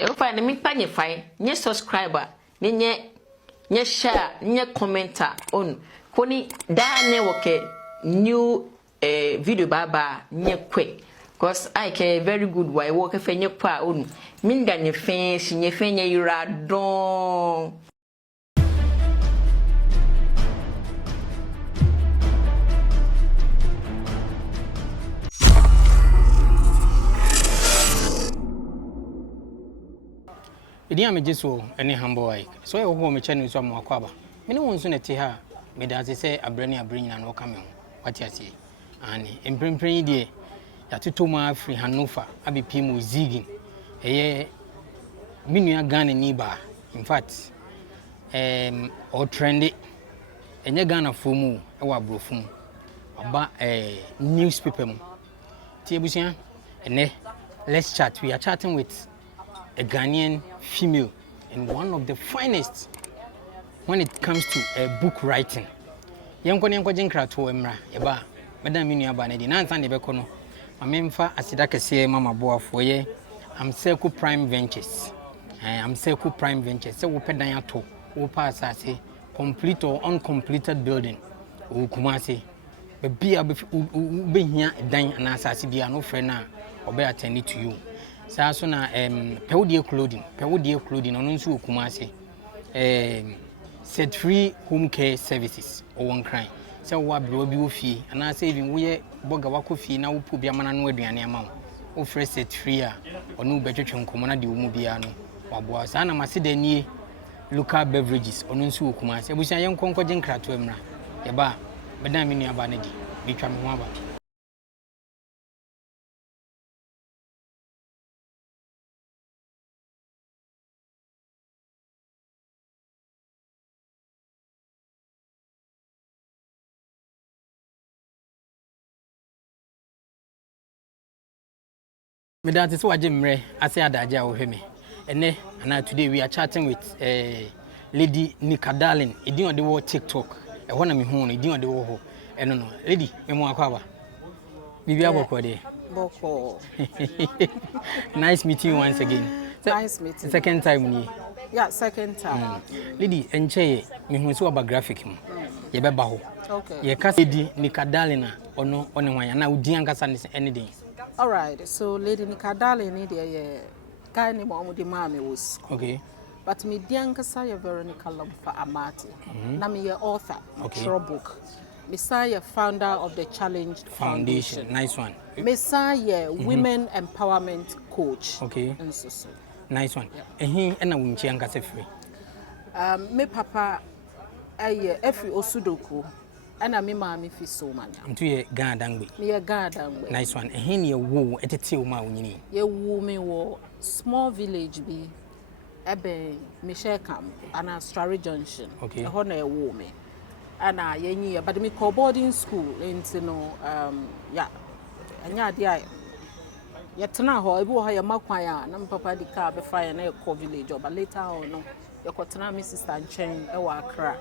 e find me pa nye fine nye subscriber nye share nye commenter on koni da ne woke new video baba nye quick because I can very good why work fe nye pa on minda nye fe nye yura don. Idi am jeso ene humble like so e wo me channel so am akwaba me ne won so na ti ha me da say abrani nyina no ka me ho wati ase ani emprempren die ya tuto ma free Hanover abepi mo zigin eye minua Ghana ni ba in fact o trendy enye Ghana fo mu e wa brofum aba newspaper mu ti ebusia ene let's chat. We are chatting with a Ghanaian female and one of the finest when it comes to book writing. Young jinkra to emra eba madam minua ba na di na nsan de be kono mamemfa asida kese mama boa foye am Circle Prime Ventures. Am Circle Prime Ventures. So we pedan ato wo pass ase complete or uncompleted building wo kumase be bia be hia dan na asase bia no frɛ na obe attend to you. So na pewdie clothing ono nso okumase set free home care services or one crime so wa bro bi ofie ana say even we boga wakofie na wo pobia mana no aduane ama wo fresh set free a ono betwetwe nkomo na de wo mu bia no waboa sa na masedanie local beverages ono nso okumase abusia yen konkoje nkrato emra ye ba beda me nua ba na di bitwa me ho aba. Me that is what Jimre I say adaja wo hweme ene and today we are chatting with lady Darling. Edin on the word TikTok e ho na me hu no edin on the word ho eno no lady me mo akwa bibi aboko de boko. Nice meeting you once again. Nice meeting. Second time ni. Yeah, second time. Lady enche me hu so about graphic mu ye beba ho okay ye ka lady Darling na ono one wan na udin ankasa anything. All right, so Lady Darling ni de guy ni mo de ma me was. Okay. But me diankasa ya Veronica Lomfa Amati. Na me ye author, okay. Short book. Me say founder of the Challenge Foundation. Nice one. Me say women empowerment coach. Okay. So. Nice one. Ehin na wunchi ankasa free. Me papa every osudoku. Ana me mama fi so manya. Ntu ye Ghana dangbe. Me ye Ghana dangbe. Nice one. Ehin ye wo etete o ma wonyini. Ye wo me wo small village bi ebe Michelle Camp ana Stray Junction. Okay. Ho na ye wo me. Ana ye nyi but me call boarding school into no ya anya de ai. Ye tena ho ebi wo ha ye makwan ya na papa di car be fire na ye call village but later on no ye ko tena me sister nchen e wa Accra.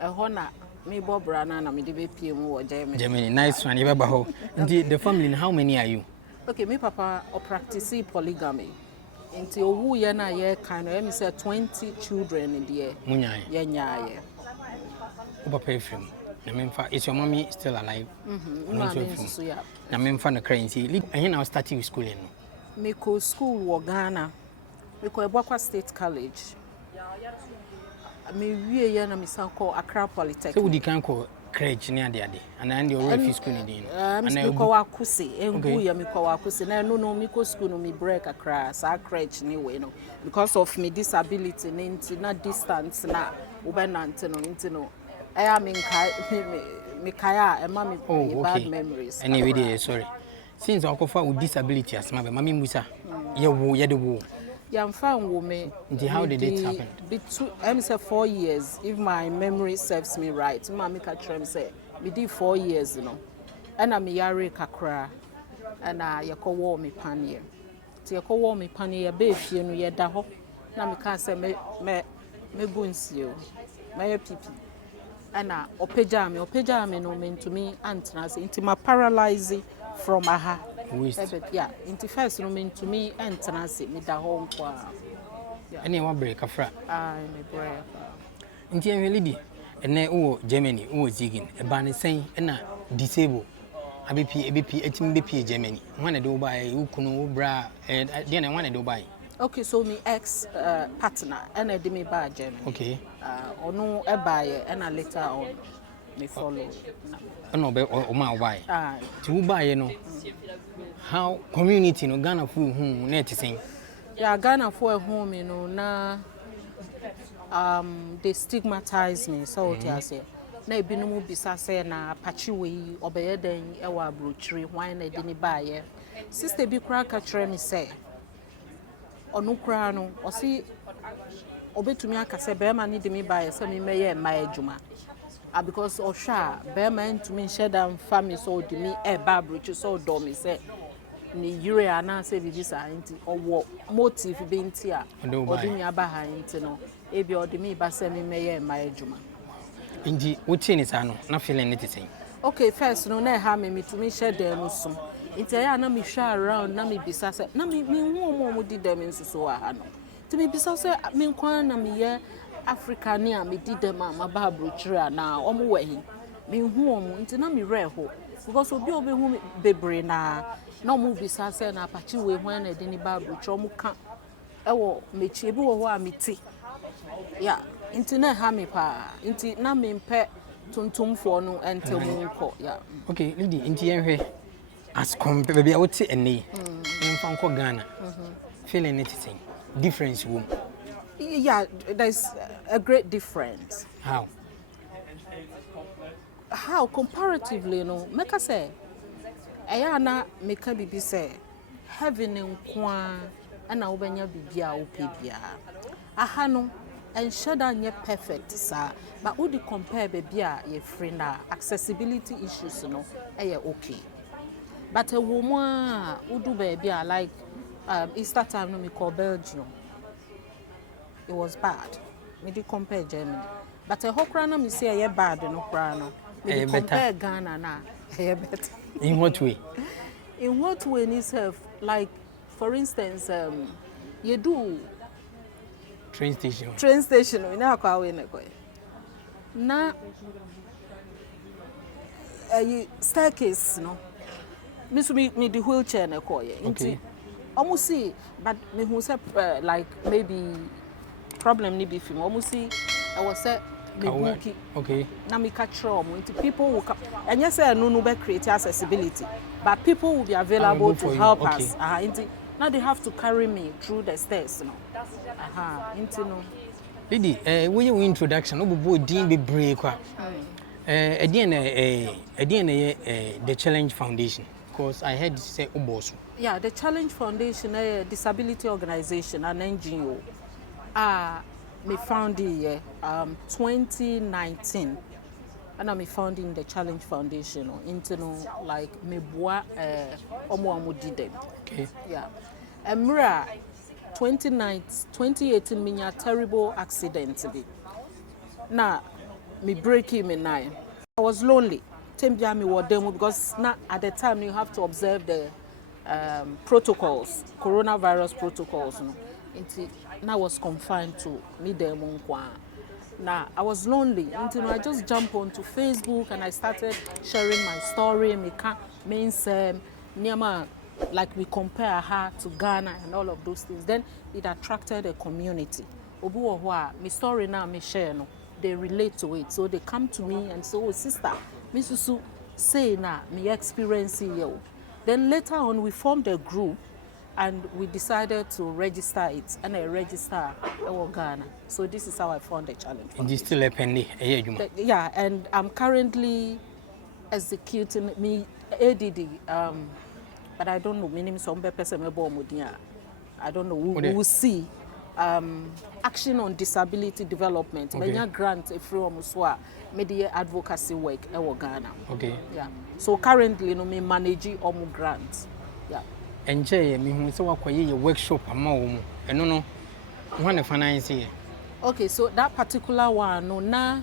E ho na me Bobra na me de be PM wo Germany. Germany, nice one. You beba ho. The family, how many are you? Okay, me papa practice polygamy. Into owu ye na ye kind of me say 20 children in the Munyai. Ye nyaye. Papa from. Na memfa is your mommy still alive? So yeah. Na memfa na currency. And now starting with school no. Me go school wo Ghana. Me go Ebokwa State College. Me wie ye na me san call Accra Polytechnic. So we can call crèche ni ade and then the already school ni dey no. Me ko wa Akuse, engu ye me ko wa Akuse. Na no me ko school no me break Accra sa crèche ni we no because of me disability na distance na ubenante no. I am in me kaya e ma me bad memories. Anyway dey sorry. Since I offer with disability as ma be mami musa ye wo ye de wo. Yeah, found woman. How did it happen? I'm say 4 years, if my memory serves me right. Mama Katram say, we did 4 years, you know. And I'm yare kakra, and I call war me panier. So you call war me panier, babe, you know, ye daho. Now me can't say me boons you, my pipi. And opeja me no mean to me, and into my paralyzing from aha. Yeah, into first no mean to me and tenancy me da home kwa. Any one break a fra. Me break. Intian lady, and then Germany, zigging, a banner saying, and disable. ABP, 18 BP Germany. One a do by Ukuno bra, and then I want to do by. Okay, so my ex partner and I did me by Germany. Okay. Or no, a buyer and a later on me follow. No, or my why. To buy, you know. How community no Ghana for whom net sing. Yeah, Ghana for a home, you know, now they stigmatize me, so I say. Na ebi no mu bisa say na apache we obeye den e wa brochiri hwan na de ni baaye sister bi kura ka kire me say onu kura no o si obetumi aka say be ma ni de me baaye say me meye ma adwuma because o hwa be ma ntumi nheda mfa me so de me e ba brochiri so do me say ni yure ana say bibi sa nti owo motive bi nti a odi mi aba ha nti no e bi odi mi ba say me meye ma adwuma. Indeed, what is I know, not feeling anything. Okay, first, no, I have me to me share them soon. It's a na me share around, na me bisa, na me more did them in so I know. To me bisa, me kwan na me ye Africa near me did them my babu tree now, or way. Me home, into na me rare ho. Because obi obi who bebre na no move bisa say na apache we when I didn't babu tromu can. Ewo me chebu wo me tea. Yeah. Inti na ha me pa inti na me mpe tuntumfo no entemu nko ya okay lady inti yenhwe as compare baby wote ene mfa nko Ghana feeling anything difference room. Yeah, there's a great difference. How comparatively no make us say eya na meka bibi say heaven nkwa ana obenya bibia opebia aha no and shada nye perfect sir but would you compare baby a ye free na accessibility issues no okay but a woman would do baby like Easter time no me call Belgium it was bad me di compare Germany but a hokra na me say bad no kra no me compare Ghana na better. In what way? In what way itself like for instance you do train station we na kwa we na kwa na staircase no me so me the wheelchair na kwa ye nti almost see but me who say like maybe problem ni be film almost see I was say me bookie okay na me catch nti people will come and yes say no be create accessibility but people will be available to help us nti now they have to carry me through the stairs no into no lady when you introduction no bo din be break kwa again the challenge foundation because I heard say oboso yeah the challenge foundation a disability organization an NGO me found it 2019 and I'm founding the challenge foundation into no like me boa omo did them okay yeah emra 2018 minya terrible accident bi na me break me nine I was lonely tembia me wo dem because na at the time you have to observe the protocols coronavirus protocols no nti na was confined to me dem nkwa na I was lonely until I just jump onto Facebook and I started sharing my story me can means niama like we compare her to Ghana and all of those things. Then it attracted a community. Obu ohwa, my story now me share no. They relate to it. So they come to me and say, oh sister, me susu say na me experience here. Then later on we formed a group and we decided to register it and I register Ghana. So this is how I found the challenge. And you still a penny, yeah, and I'm currently executing me ADD but I don't know meaning some person I don't know we will see action on disability development many grant from so media advocacy work in Ghana. Okay. Yeah. So currently me manage grants. Yeah. And Jay, me who so your workshop and no one finance here. Okay, so that particular one no na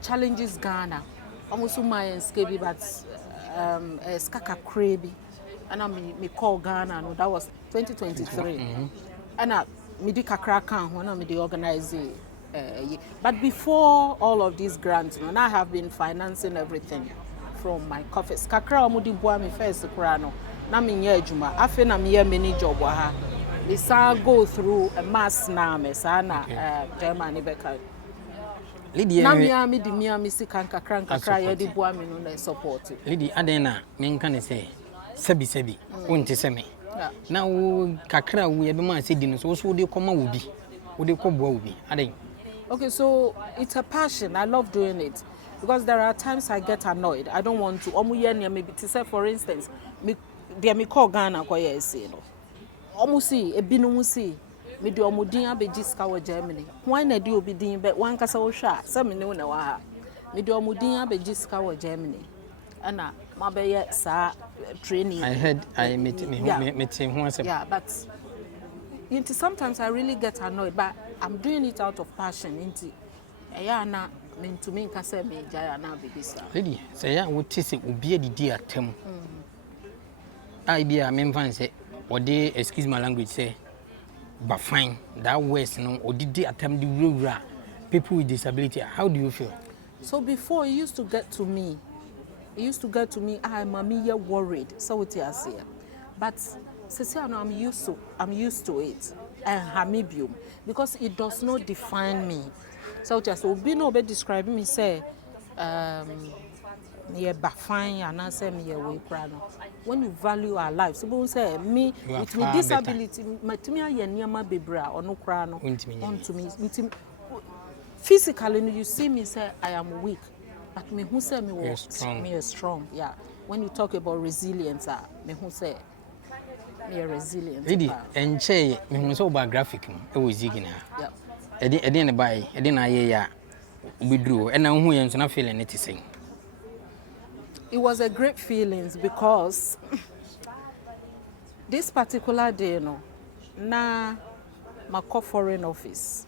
challenges Ghana. Almost my SKB but skaka crazy. And I me call Ghana no that was 2023. And midi kakra kan ho na midi organize but before all of these grants, you know, I have been financing everything from my coffers. Kakra omudi bua me first kura no na me nya adwuma afi na me ye many job wa ha. Me sa go through a mass na me sa na Germany beka. Lady Na me di me sika kakra ye di bua me no na support. Lady adena me nka ne say sebi wonte se me. Na wo kakra wo ye be ma se di no so wo de koma wo bi. Wo de koboa wo bi. Aden. Okay, so it's a passion. I love doing it because there are times I get annoyed. I don't want to. Maybe to say, for instance, me call Ghana ko ye say no. Omusi ebinu musi me do omudin abejiska wo Germany. Why na do obi din be wan kasa wo hwa say me ne wo na wa ha. Me do omudin abejiska wo Germany. Ana mabeye sa training. I heard I met him Yeah, but sometimes I really get annoyed, but I'm doing it out of passion. Na mean to me, can say me jaya na bibisa. Lady, say ya would say ubi di atem. I be a member say, or they excuse my language say, but fine, that words no, or did they attempt the real people with disability? How do you feel? So before it used to get to me, I'm a worried. So what you say, but I'm used to it. And hamibium because it does not define me. So just be no be describing me say me fine and I say me way crano. When you value our lives, so say me with me disability, my timia yeniama bebra or no crano onto me. Physically you see me say I am weak, but me who say me was strong. Yeah. When you talk about resilience, me who say you're resilient. Lady, and Che, me so biographic, it was Zigina. I didn't buy, I didn't we drew, and now who am not feeling it to sing. It was a great feeling because this particular day, no, na my foreign office.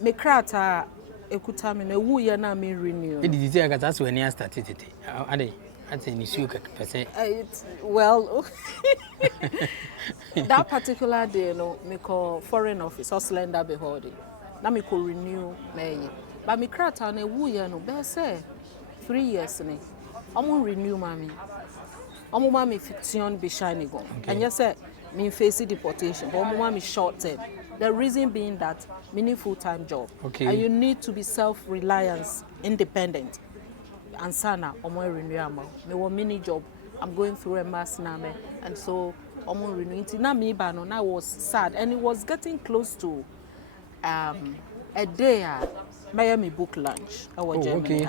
Me krata ekutami na wu ye na me renew. It is there that's when I started it. Are they? Well, that particular day, no, me call foreign office or slender beholding. Now me call renew me. But me krata na wu ye no be say 3 years ne. Omo renew mami. Omo mami fiction be shiny go. And you say me face deportation, but omo mami short term. The reason being that me need full-time job. Okay. And you need to be self-reliant, independent. And sana omo renew me one mini job. I'm going through a mass name, and so omo renewing. Na me ba no, I was sad, and it was getting close to a day Miami book lunch. I was Germany.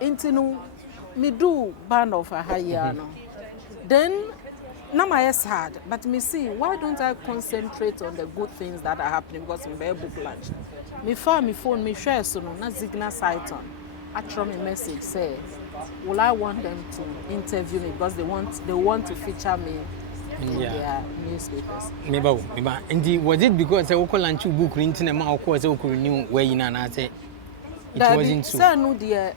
Intinu me do band of a higher no. Then now my sad, but me see why don't I concentrate on the good things that are happening because me buy book lunch. Me find me phone me share so no na Zigna site on. I throw me message say, will I want them to interview me because they want to feature me in their newspapers. Maybe. And was it because I would lunch book into the mouth course I could renew where you know say it wasn't so. Sir no dear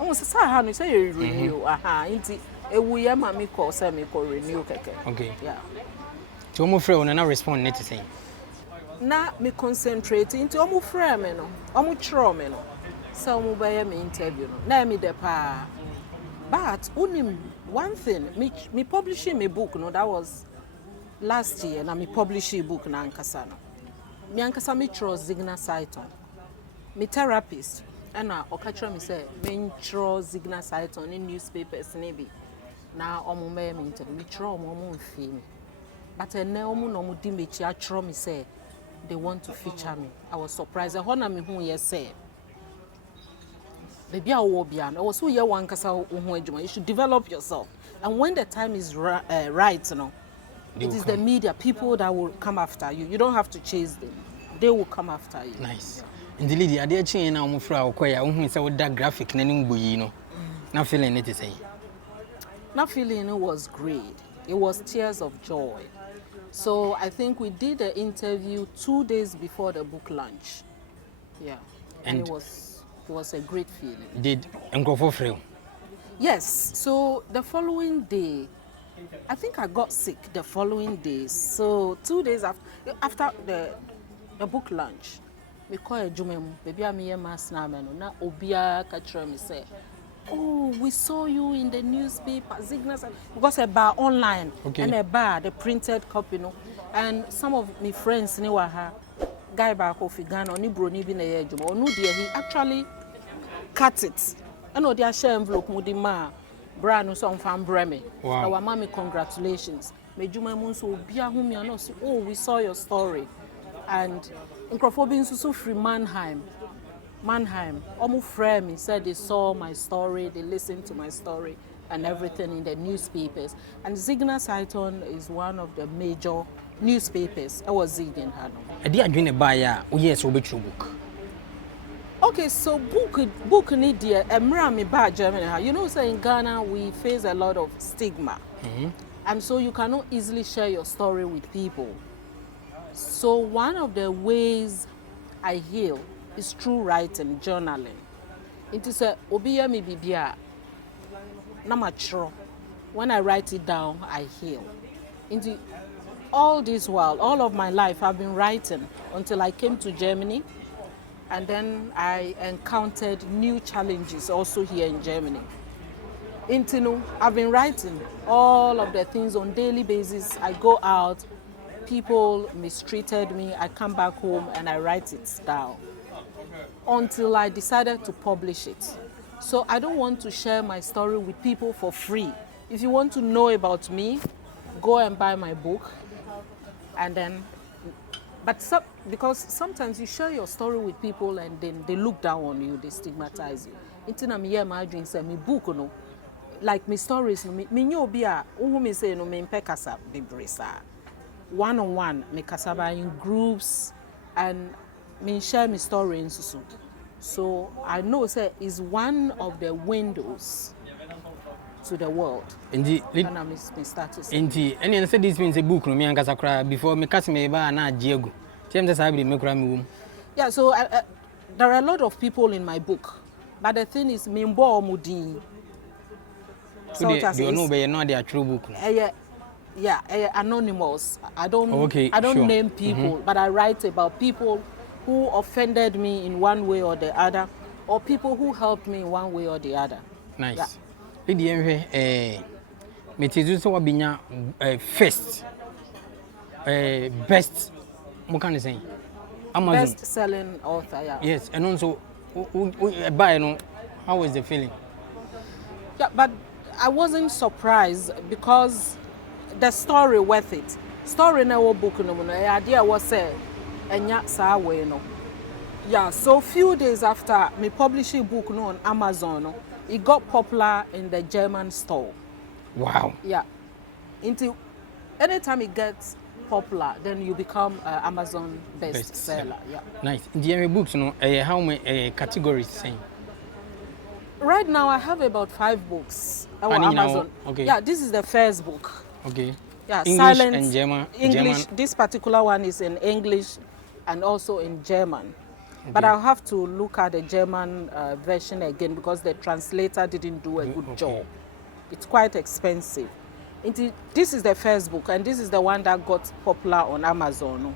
almost say how you say you renew inti we am me call say me call renew keke. Okay. Yeah. So mo frɛ no na respond net say. Na me concentrate into omo frɛ me no. Omo tro me no. So omo buy me interview no. Na me de pa. But unim one thing me publishing my book no that was last year na me publish a book na ankasa no. Me ankasa me tro Zigna site on. Me therapist and okatra me say me tro Zigna site on in newspapers maybe. Na omo me interview me tro omo mfi me. But na omo no mo di me chi atro me say they want to feature me. I was surprised. Hona me hu ye say baby awo bia no so ye wan kasa hu adwuma. You should develop yourself. And when the time is right, you know, it is the media, people that will come after you. You don't have to chase them. They will come after you. Nice. And the lady, I did change now for our choir, who is with that graphic, you know. Not feeling it to say. Not feeling it was great. It was tears of joy. So I think we did the interview 2 days before the book launch. Yeah. And it was a great feeling. Did Uncle Freo? Yes. So the following day, I think I got sick the following days. So 2 days after the book launch, we call a jumem, baby I'm here mass na obia catcher me say, oh, we saw you in the newspaper, Zignas, because a bar online and a bar, the printed copy, and some of my friends knew her guy back of Ghana, ni broni bi na ye juma, or no dear, he actually cut it. And no dear share envelope mudima. Brand so from Breme. Wow. Our mommy, congratulations. Mejuma Munso Bia Humiano. Oh, we saw your story. And in Crofobin so free Mannheim. Almost friend said they saw my story, they listened to my story and everything in the newspapers. And Zigna Saiton is one of the major newspapers. I was Zigin Hano. I did a buyer, yes, will be true book. Okay, so book need dear Emrami ba Germany. You know, say in Ghana we face a lot of stigma, and so you cannot easily share your story with people. So one of the ways I heal is through writing, journaling. It is a obiya mi bibia na matro. When I write it down, I heal. Into all this while, all of my life, I've been writing until I came to Germany. And then I encountered new challenges also here in Germany. I've been writing all of the things on daily basis. I go out, people mistreated me, I come back home and I write it down until I decided to publish it. So I don't want to share my story with people for free. If you want to know about me, go and buy my book and then because sometimes you share your story with people and then they look down on you, they stigmatize you. Intina me hear my dreams say me book no, like my stories no me nyo bia who me say no me impekasa bebresa. One on one me kasaba in groups and me share my story in susu. So I know say is one of the windows to the world. Indeed, and I status. Indeed, and I said this means a book no me ankasa kra before me cast me ba na Diego. Yeah, so there are a lot of people in my book, but the thing is, Mimbo Mudi. So you know, but not their true book. Yeah, anonymous. I don't name people, but I write about people who offended me in one way or the other, or people who helped me in one way or the other. Nice. Lady, me tizu so wabinya first, best. What can I say? Amazon. Best-selling author, yeah. Yes, and also, buy, how was the feeling? Yeah, but I wasn't surprised because the story worth it. Story na wo book no no idea was say enya sa way no. Yeah, so few days after me publishing book no on Amazon no, it got popular in the German store. Wow. Yeah. Anytime it gets popular, then you become Amazon bestseller. Yeah. Nice. In the books, how many categories saying? Right now, I have about 5 books on Amazon. Okay. Yeah, this is the first book. Okay. Yeah, English silence, and German. English. German. This particular one is in English and also in German. Okay. But I'll have to look at the German version again because the translator didn't do a good job. It's quite expensive. This is the first book, and this is the one that got popular on Amazon.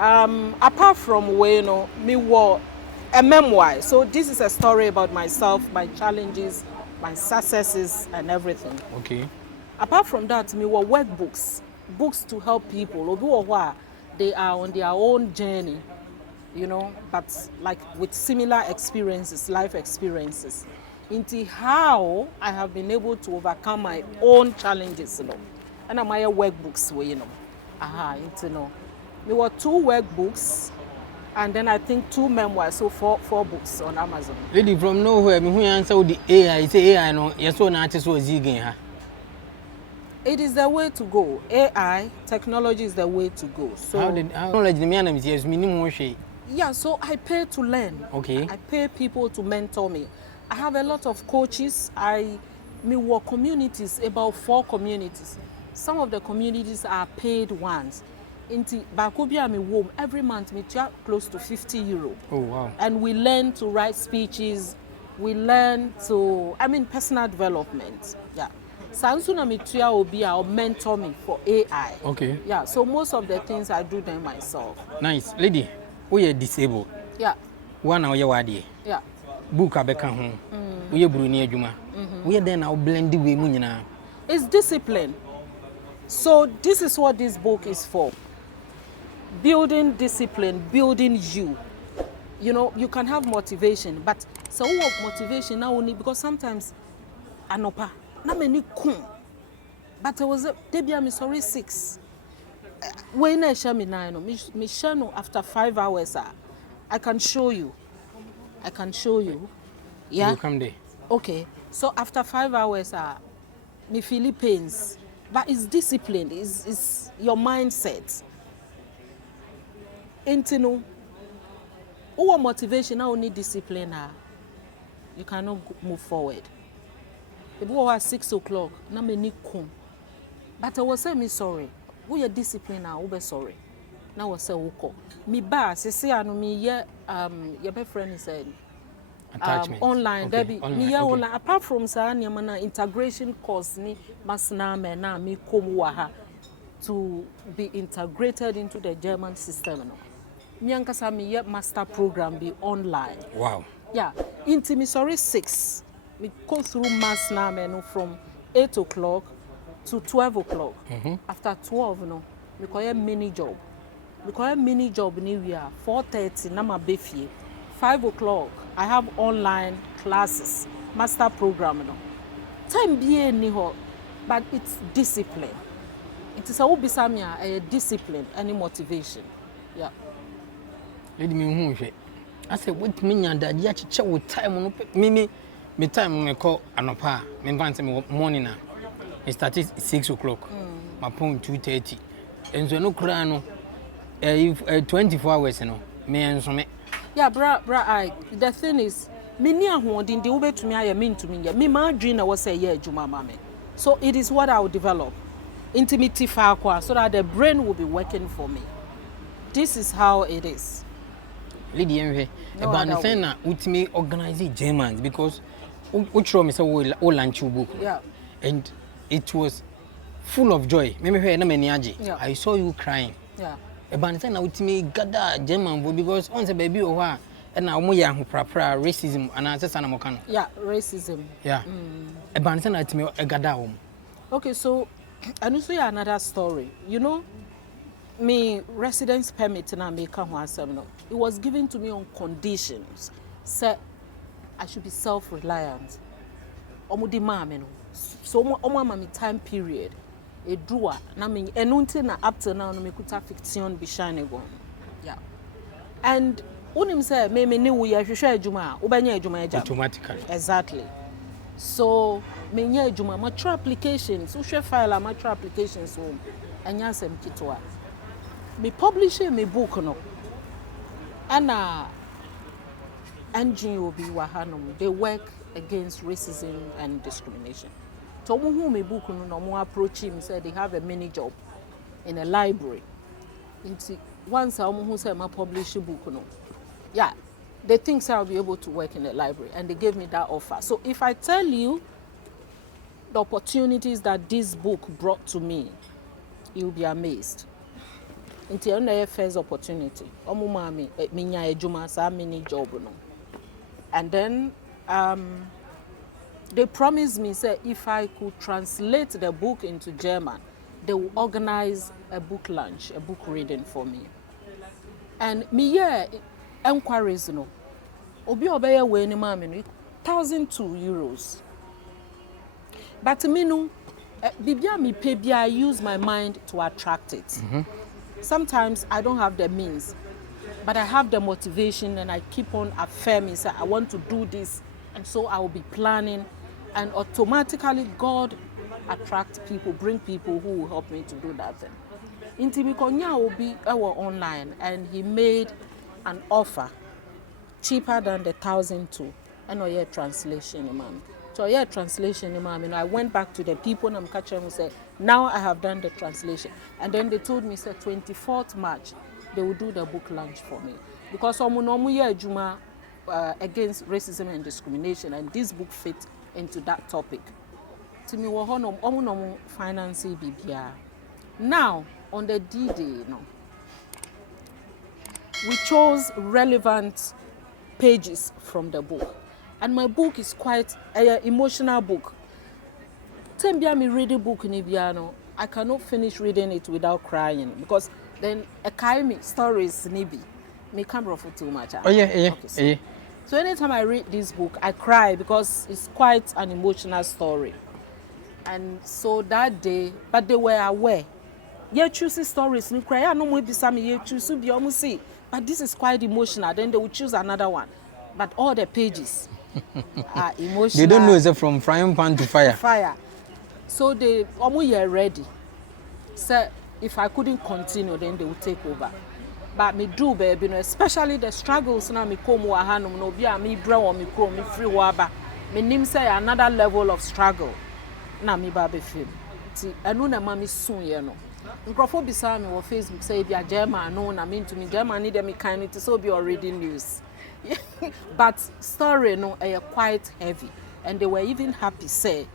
Apart from me were a memoir. So this is a story about myself, my challenges, my successes, and everything. Okay. Apart from that, me were workbooks, books to help people. They are on their own journey, but like with similar experiences, life experiences. Into how I have been able to overcome my own challenges, and I'm my workbooks, There were 2 workbooks, and then I think 2 memoirs, so 4 books on Amazon. Lady from nowhere, me who answer the AI, say AI no, yes so na so zigen. It is the way to go. AI technology is the way to go. So how knowledge the man is minimum share. Yeah, so I pay to learn. Okay. I pay people to mentor me. I have a lot of coaches. Me work communities, about 4 communities. Some of the communities are paid ones. Inti Bakubia me home every month me charge close to €50. Oh wow. And we learn to write speeches. We learn to personal development. Yeah. Sansuna Mitua will be our mentor me for AI. Okay. Yeah, so most of the things I do them myself. Nice. Lady, we are disabled. Yeah. One hour you are there. Yeah. Book abeka home. We are Bruni Juma. We are then now blend the way munina. It's discipline. So this is what this book is for. Building discipline, building you. You know, you can have motivation, but so what motivation now only because sometimes anopa na many kum. But I was Debbie I'm sorry 6. When I share me 9, me share no after 5 hours I can show you. I can show you. Yeah. You come there. Okay. So after 5 hours me feel pains. But it's discipline, it's your mindset. Intino. Our motivation now only discipline you cannot move forward. The boy was 6 o'clock, na me kum. But I was say me sorry. We are discipline now, we be sorry. Now I say woko. Me ba say anu me your best friend is Attachment. online. Okay. Debbie, me Okay. online. Apart from say na integration course ni masna me na me komu ha to be integrated into the German system. No. Me ankasa me master program be online. Wow. Yeah, into me sorry 6. We go through mass now from 8 o'clock to 12 o'clock. After 12, we call a mini job. We call a mini job in area 4:30 na ma befi. 5 o'clock I have online classes, master program. Time be any ho, but it's discipline. It is a ubisamia a discipline, any motivation. Yeah. Lady me who I said what me nyanda ya chiche with time no me time me call anopa me vance me morning na me start 6 o'clock my point 2:30 enzo no kra no 24 hours no me enso me yeah bra I the thing is me ni ahoɔden de wobetumi ayɛ me ntumi yɛ me ma dream na wo say yɛ adwuma ma me so it is what I will develop intimity fa akwa so that the brain will be working for me. This is how it is. Lady enwe about the thing na ultimate organize Germans because which me say we launch book. Yeah. And it was full of joy. Me hwe na mani age. Yeah. I saw you crying. Yeah. About the thing na ultimate gather German because on the baby o ha na omo ya hoprapra racism and answer na mo kan. Yeah, racism. Yeah. About the thing na ultimate gather o. Okay, so and also another story. You know, me residence permit na me ka ho asem no. It was given to me on conditions. Say I should be self-reliant. Omo di ma me no. So omo ama me time period. Edua na me enunti na up to now no me kuta fiction bi shine go. Yeah. And unim say me ne wo ya hwehwe adwuma a obanya adwuma agya. Automatically. Exactly. So me nya adwuma mature applications, wo hwe file mature applications wo anya sem kitwa. Me publish me book no. Ana NGO bi wa hanom, they work against racism and discrimination. So who me book no mo approach him say they have a mini job in a library. Once I who say my publish a book no. Yeah, they think I'll be able to work in a library and they gave me that offer. So if I tell you the opportunities that this book brought to me, you'll be amazed. Until the first opportunity, omo mami minya ejuma sa mini job no. And then they promised me say if I could translate the book into German, they will organize a book lunch, a book reading for me. And me enquiries no. Obi obeye we ni mami no 1,002 euros. But me no bibia me pay bia I use my mind to attract it. Sometimes I don't have the means, but I have the motivation and I keep on affirming, say I want to do this, and so I will be planning, and automatically God attract people, bring people who will help me to do that thing. Intibikonya will be online, and he made an offer cheaper than the 1,002, and a year translation, man. So a year translation, man. I went back to the people and I'm catching and said, now I have done the translation. And then they told me, say 24th March, they will do the book launch for me. Because Juma against racism and discrimination, and this book fit into that topic. to me wo hono omo finance bibia. Now on the D-Day, we chose relevant pages from the book, and my book is quite an emotional book. Tembia me read the book ni biano, I cannot finish reading it without crying because then a kaimi stories nibi me camera for too much. Oh yeah. Okay, so anytime I read this book, I cry because it's quite an emotional story. And so that day, but they were aware. Yeah, choosing stories, no cry. I know maybe some you choose to be almost see, but this is quite emotional. Then they will choose another one, but all the pages are emotional. They don't know it's from frying pan to fire. Fire. So they almost are ready. So if I couldn't continue, then they would take over. But me do, baby, especially the struggles now. Me come wa hanum no be me bra or me grow me free waba. Me nim say another level of struggle. Na me baby feel. Ti anu na mami soon ye no. Nkrofo bisa me on Facebook say be a German no na me to me German need me kind it so be already news. But story no quite heavy, and they were even happy say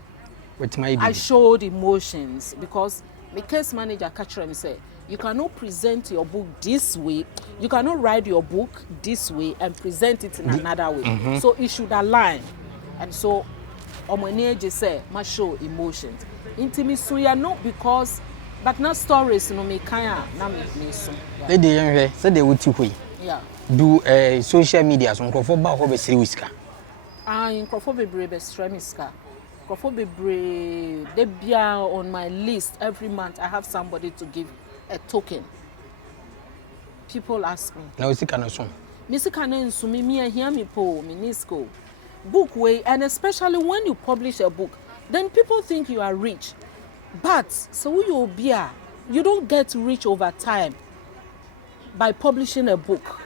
I showed emotions because my case manager catcher me say you cannot present your book this way, you cannot write your book this way and present it in another way. So it should align. And so Omonye just say must show emotions. Intimacy so ya not because but not stories no me kaya na me so. They dey say they would you. Yeah. Do social media so nkrofo ba ho be seriouska. Nkrofo bebre be stremiska. Nkrofo bebre they be on my list every month. I have somebody to give a token. People ask me. Now it's kind of so. Misika na nsu me hear me po me nisco. Book way, and especially when you publish a book, then people think you are rich. But so you be you don't get rich over time by publishing a book.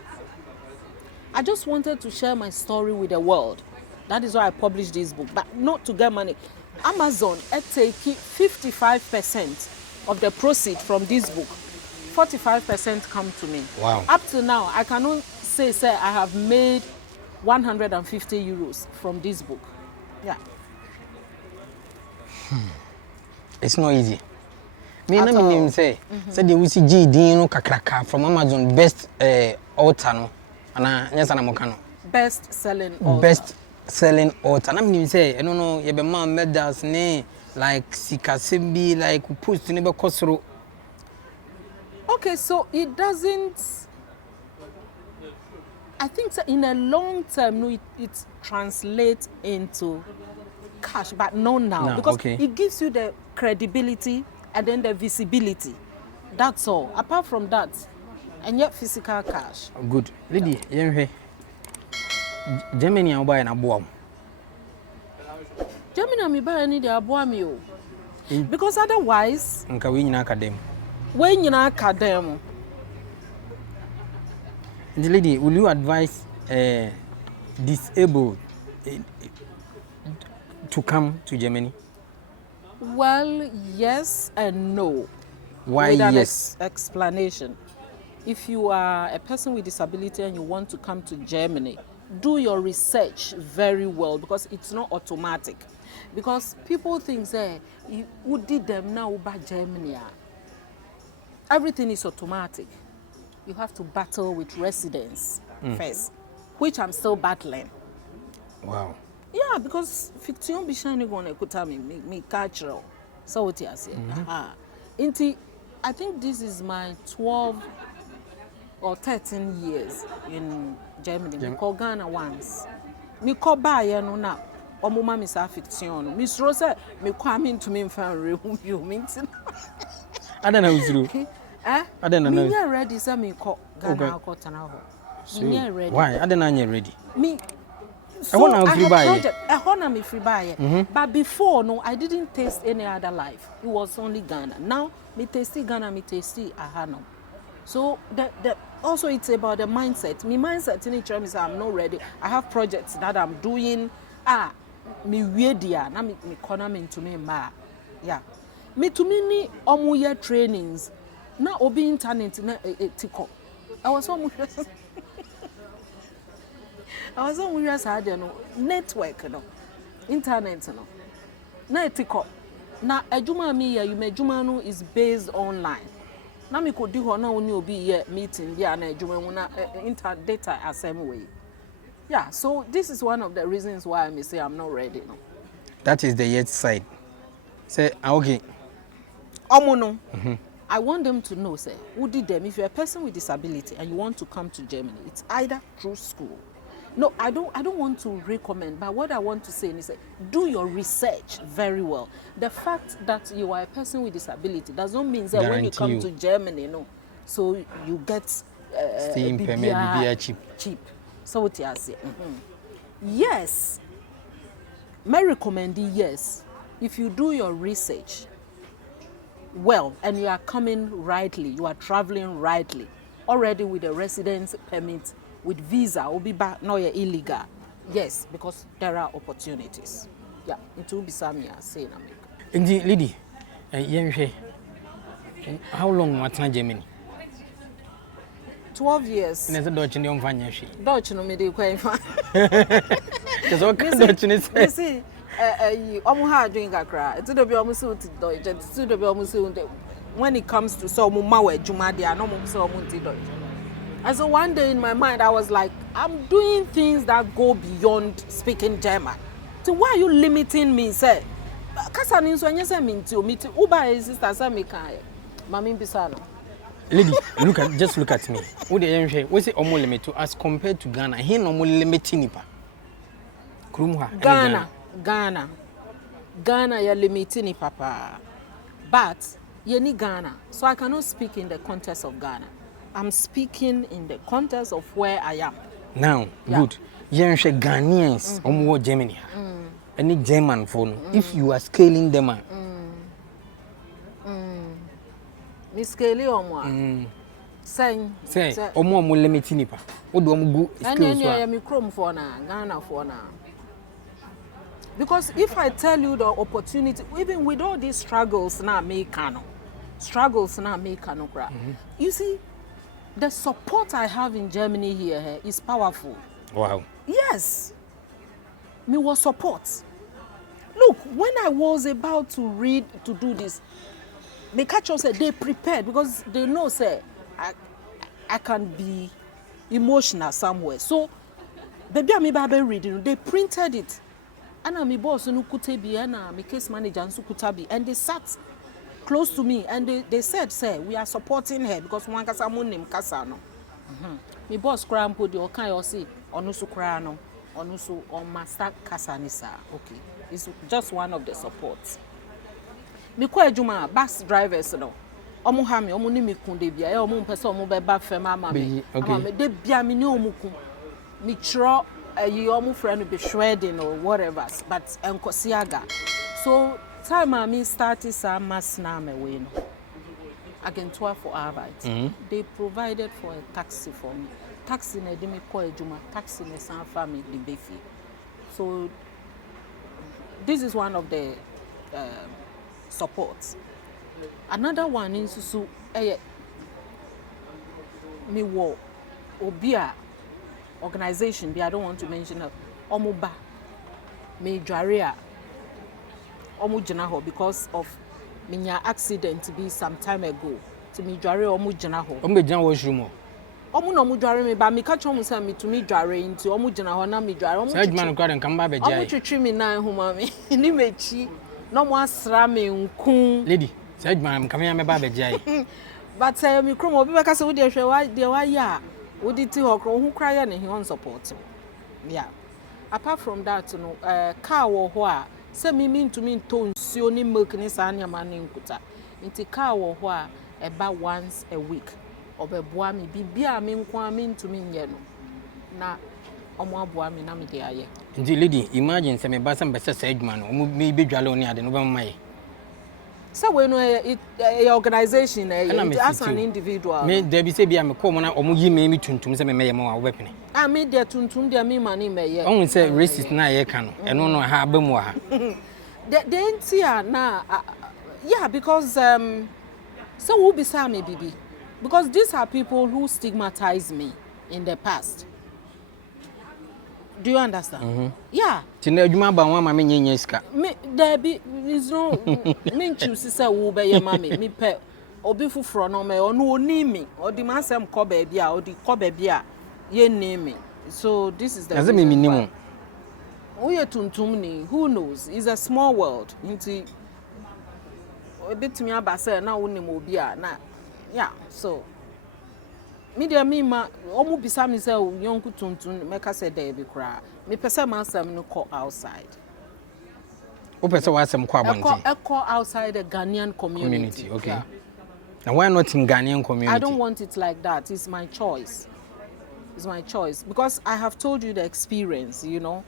I just wanted to share my story with the world. That is why I published this book, but not to get money. Amazon take 55% of the proceeds from this book. 45% come to me. Wow. Up to now, I cannot say I have made 150 euros from this book. Yeah. It's not easy. Me na me say they will see GD no kakraka from Amazon best author no ana nyesa na moka no best selling author na me say no no ye be man medals ne like sikasembi like post ne be kosoro. Okay, so it doesn't, I think so in a long term no it translates into cash, but not now because it gives you the credibility and then the visibility. That's all. Apart from that, and yet physical cash. Good. Lady, yenhwe. Germany a buy na boam. Germany me buy ni dey aboa me o. Because otherwise, nka we nyina academy. We nyina academy. The lady, will you advise disabled to come to Germany? Well, yes and no. Why with yes? An explanation. If you are a person with disability and you want to come to Germany, do your research very well because it's not automatic. Because people think, say, who did them now about Germany? Everything is automatic. You have to battle with residents first, which I'm still battling. Wow. Yeah, because fiction be shining on a kutami me cultural. So what you say? Inti, I think this is my 12 or 13 years in Germany. Me call Ghana once. Me call buy no na. Omo ma me sa fiction. Miss Rosa me come into me fan room you mean. I don't know who's I don't know. Me ready say me call Ghana ko tana ho. Me ready. Why? I don't know ready. Me So I have me free buy. But before, no, I didn't taste any other life. It was only Ghana. Now, me tasty Ghana, me tasty Ahano. So also it's about the mindset. My mindset in terms is I'm not ready. I have projects that I'm doing. Me ready. Na me corner me to me ma. Yeah. Me to me ni omuye trainings. Na obi internet na tiko. I was almost I was on we no network no internet no na etiko na adwuma mi ya you adwuma no is based online na me ko di ho na oni obi ye meeting dia na adwuma mu na inter data asem way. Yeah, so this is one of the reasons why I may say I'm not ready no. That is the yet side. Say okay. Omono. I want them to know, say, who did them? If you're a person with disability and you want to come to Germany, it's either through school. No, I don't want to recommend, but what I want to say is, do your research very well. The fact that you are a person with disability does not mean that when you come to Germany, no, so you get steam permit cheap. So what you say? Yes, my recommending yes. If you do your research well and you are coming rightly, you are traveling rightly, already with a residence permit, with visa, will be back now you're illegal. Yes, because there are opportunities. Yeah, it will be some years saying America. Indeed, lady, how long was in Germany? 12 years. And as a Dutch in the Omfanya. Dutch no me de quite fine. Because what kind of Dutch is you see, hard doing a cry. It's to be almost Deutsch, it's to be almost when it comes to so mawe juma they are no so munti Deutsch. And so one day in my mind I was like, I'm doing things that go beyond speaking German. So why are you limiting me, say? Kasa ni so nyese minti o miti uba e sister say me kan mami bisano. Lady, just look at me. What the young we say omo limit to as compared to Ghana. He no more limiting nipa. Ghana ya limiting papa. But ye ni Ghana. So I cannot speak in the context of Ghana. I'm speaking in the context of where I am. Now, yeah. Good. Young Ghanaians omo Germany. Any German phone. If you are scaling them Mi scale omo. Say omo limiting nipa. What do omo go skills wa? And mi chrome for na Ghana for na. Because if I tell you the opportunity, even with all these struggles now make you see, the support I have in Germany here is powerful. Wow. Yes. Me was support. Look, when I was about to do this, the catcher said they prepared because they know, say, I can be emotional somewhere. So, baby, I'm about reading. They printed it. And my boss no kutebi and my case manager and kutabi, and they sat close to me and they said, "Sir, we are supporting her because one kasa mo name kasa no." My boss cry and put the okay or say onusu cry no, onusu on master kasa ni sir. Okay, it's just one of the supports. Me kwa ejuma bus drivers no. Omo ha me omo ni me kun de bia e omo mpese omo be ba fem ama me. Ama me de bia me ni omo kun. Me tro you almost friend be shredding or whatever, but Nkosiaga. So time I started some mass now away no. Again 12 for Arbeit. They provided for a taxi for me. Taxi na de me call ejuma, taxi na san family the befi. So this is one of the supports. Another one is so me wo obia organization, I don't want to mention her. Omuba, me Jaria, Omu Janaho because of minya accident be some time ago. To me Jaria Omu Janaho. Omu Janaho washroom. Omu no mu Jaria me ba me catch omu say me to me Jaria into Omu Janaho na me Jaria. Say man go and come back be Jaria. Omu twetwe me na hu ma me. Ni mechi no mo asra me nkun. Lady, say man come here me ba be Jaria. But me krom obi be ka say we dey hwe wa ya. Would ti hokro who cry and he on support. Yeah. Apart from that, you know, car wo ho a say me mean to mean to nsuo ni milk ni sa anya ma ni nkuta. Nti car wo ho a eba once a week. Obeboa me bibia me nko me ntumi nye no. Na omo aboa me na me de aye. Nti lady, imagine say me ba some best say adwuma no, me be dwale oni ade no be mma ye. So we know a organization as an individual. Me there be say bia me come na omo yi me tuntum say me meye mo a wo bepene. Ah me there tuntum there me mani meye. On say racist na ye ka no. Eno no ha ba mu ha. The NTR na yeah because so who be say me bibi because these are people who stigmatized me in the past. Do you understand? Yeah. Tina adwuma ba won ma me nyenye sika. Me there be is no me choose say wo be ye mama me pe obi fufuro no me ono oni mi odi ma asem ko ba bia odi ko ba bia ye ni mi. So this is the As me minimum. We are tuntum ni, who knows? It's a small world. Into a bit me about say na wo nim obi a na yeah. So me dey me ma omo bisa me say yonku tuntum make say there be kra. Me pese ma asem no call outside. O pese wa asem kwa abonti. I call outside the Ghanaian community. Okay. Yeah. Now why not in Ghanaian community? I don't want it like that. It's my choice. It's my choice because I have told you the experience, you know.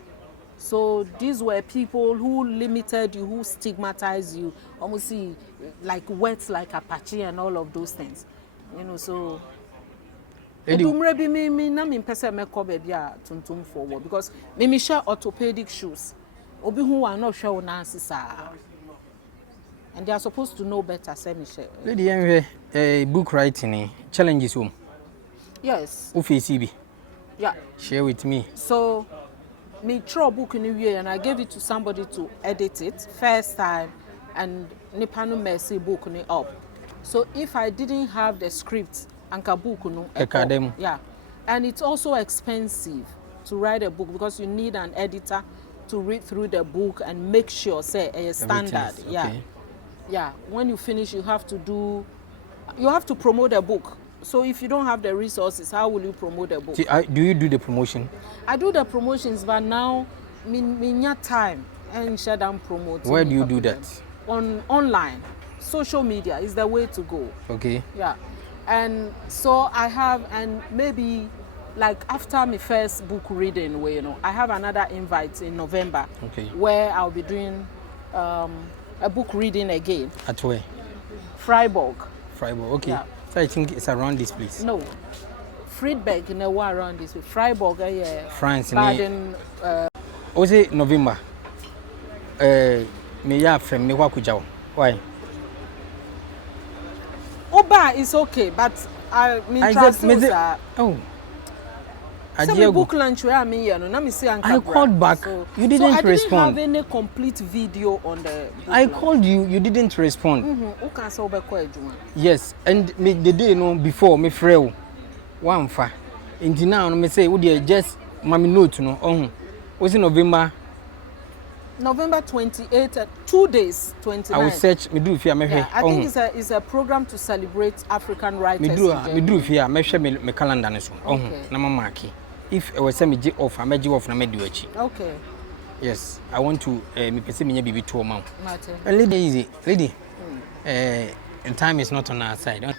So these were people who limited you, who stigmatized you, almost see like words like Apache and all of those things, you know. So me na me pese me ko baby a tuntum forward because me share orthopedic shoes. Obi who are not sure na sisa. And they are supposed to know better, say Michelle. Lady, book writing challenges home. Yes. UFCB. Yeah. Share with me. So me throw a book in a way and I gave it to somebody to edit it first time and Nipano Mercy book ni up. So if I didn't have the script anka book no academy. Yeah. And it's also expensive to write a book because you need an editor to read through the book and make sure say a standard. Yeah. Okay. Yeah. When you finish you have to promote a book. So if you don't have the resources, how will you promote a book? Do you do the promotion? I do the promotions, but now me not time and share down promoting. Where do you do that? Online, social media is the way to go. Okay. Yeah, and so I have, and maybe like after my first book reading, you know, I have another invite in November. Okay. Where I'll be doing a book reading again. At where? Freiburg. Freiburg. Okay. Yeah. So I think it's around this place. No, Friedberg in the war around this way. Freiburg, France. Baden. Was it November? Me ya from me wakujaw. Why? Oba is okay, but I mean oh. So book lunch where I mean, you know, me say I called back. So, you didn't I respond. didn't have any complete video on the book I lunch. called you. You didn't respond. Who can say over Yes, and me the day no before me frail. One fa. And now me say, would you just mommy note no? Oh, was it November 28, 2 days, 29. I will search me do if you are yeah, I think it's a program to celebrate African writers. Me do if you are me share me calendar no so. Oh, na mama aki. If I was say me off, I me off na me do achi. Okay. Yes, I want to me pese me bibi to am. Lady easy, lady. And time is not on our side.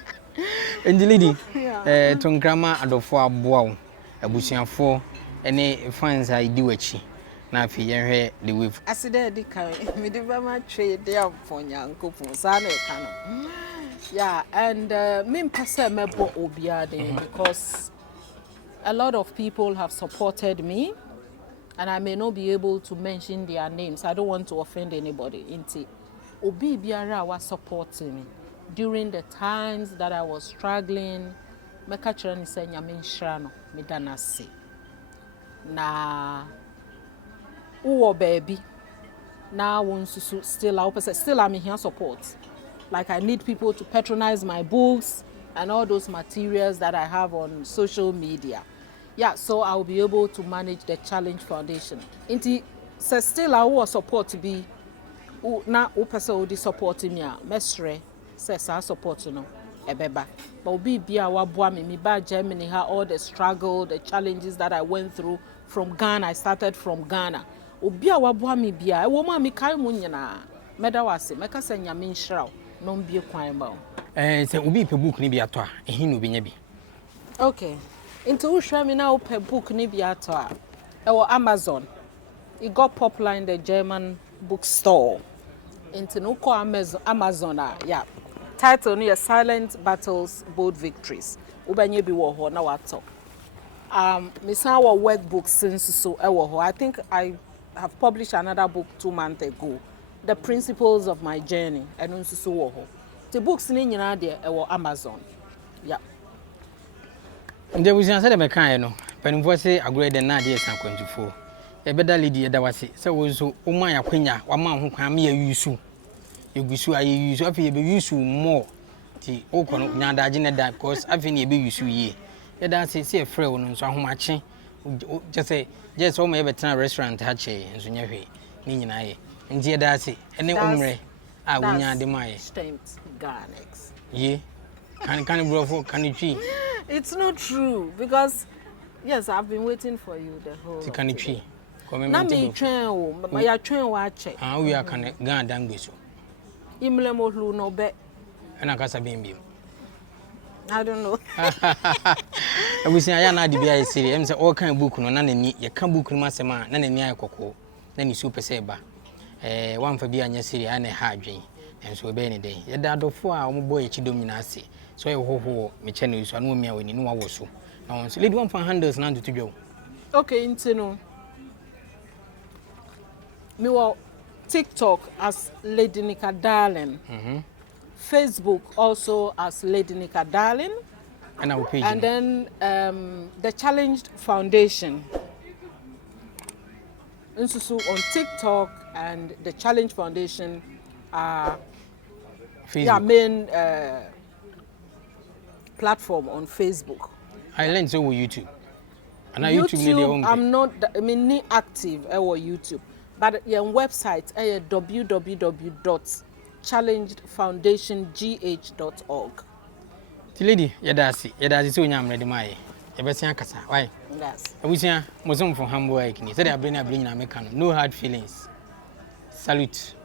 And the lady, to grandma adofo aboa abusuafo ene fans I do achi. Na fi yenhwe the wave. Aside di kan me di ba ma trade am for nyankopon sa na ka no. Yeah, and me mpese mebo obiade because a lot of people have supported me and I may not be able to mention their names. I don't want to offend anybody. Inti obi biara was supporting me during the times that I was struggling. Meka kire ni se nyame nhira no me danase. Na uwo baby. Now still I'm here support. Like I need people to patronize my books and all those materials that I have on social media. Yeah, so I'll be able to manage the Challenge Foundation. Inti still I will support to be na person who support me mesre says I support no ebeba. But obi bia wa boa me ba Germany ha all the struggle, the challenges that I went through from Ghana. I started from Ghana. Obi a wa boa me bia e wo ma me kai mu nyina meda wase meka se nyame nhiraw no mbie kwan ba. Se obi pe book ni bi ato a ehi no bi nya bi. Okay. Into who show me now per book ni bi ato a e wo Amazon. It got popular in the German bookstore. Into no call Amazon yeah. Title ni Silent Battles, Bold Victories. Ubanye bi wo ho na wato. Me san our workbook since so I think I have published another book 2 months ago. The Principles of My Journey. And also so wo ho. The books ni nyina de Amazon. Yeah. Nde we say me kan no. Penimfo say agro de na de san kwantufo. E beda lady da wase. Se wo so o man yakwanya, wa man ho kwan me ya yusu. Yegusu aye yusu afi ye be yusu more. Ti o kono nyadaje ne da because afi ne ye be yusu ye. Ye da say e frɛ wo no so ahomache. Just o me be tena restaurant ha che nso nya hwe. Ni nyina ye. Nti ye da say ene omre a wonya de mai. Stamped Ghanaians. Ye. Can bro for can you tree? It's not true because yes, I've been waiting for you the whole. Ti can you tree? Na me twen o, ma ya twen wa che. Ah we are can Ghana dangbe so. Imle mo hlu no be. Na kasa bim. I don't know. Abusi aya na de bia esiri em say all kan book no na nani ye kan book no masema na nani ayekoko na ni super say ba wan fa bia anya siri ana ha adwen em so be ni den ye da adofo a ombo ye chidom nyina ase so ye hoho me che no so na omi awani no wawo so na won so lady one fan handles na to dwo. Okay, intino. Me wa TikTok as Lady Nika Darling. Facebook also as Lady Nika Darling. And our page. And then the Challenged Foundation. Also on TikTok and the Challenge Foundation are their main platform on Facebook. I learned so with YouTube. And YouTube I'm not active on YouTube. But your website is www.challengedfoundationgh.org. Lady, yadasi so nyam ready my. Ebesia kasa. Why? Yes. Abusia, mo from Hamburg ni. Say they are bring na make no hard feelings. Salute.